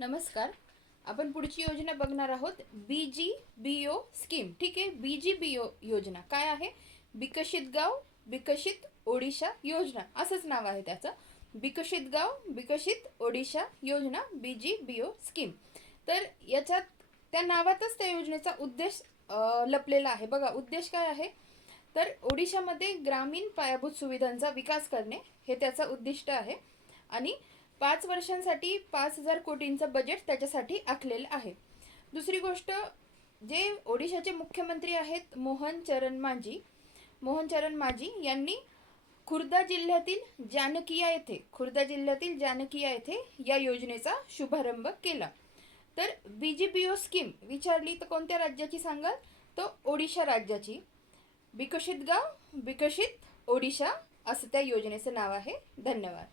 नमस्कार. आपण पुढची योजना बघणार आहोत BGBO स्कीम. ठीक आहे. BGBO योजना काय आहे? विकसित गाव विकसित ओडिशा योजना असंच नाव आहे त्याचं. विकसित गाव विकसित ओडिशा योजना BGBO स्कीम. तर याच्यात त्या नावातच त्या योजनेचा उद्देश लपलेला आहे. बघा उद्देश काय आहे? तर ओडिशामध्ये ग्रामीण पायाभूत सुविधांचा विकास करणे हे त्याचं उद्दिष्ट आहे. आणि 5 वर्षांसाठी 5,000 कोटींचं बजेट त्याच्यासाठी आखलेलं आहे. दुसरी गोष्ट, जे ओडिशाचे मुख्यमंत्री आहेत मोहन चरण मांझी यांनी खुर्दा जिल्ह्यातील जानकिया येथे या योजनेचा शुभारंभ केला. तर BGBO स्कीम विचारली तर कोणत्या राज्याची सांगाल? तो ओडिशा राज्याची. विकसित गाव विकसित ओडिशा असं त्या योजनेचं नाव आहे. धन्यवाद.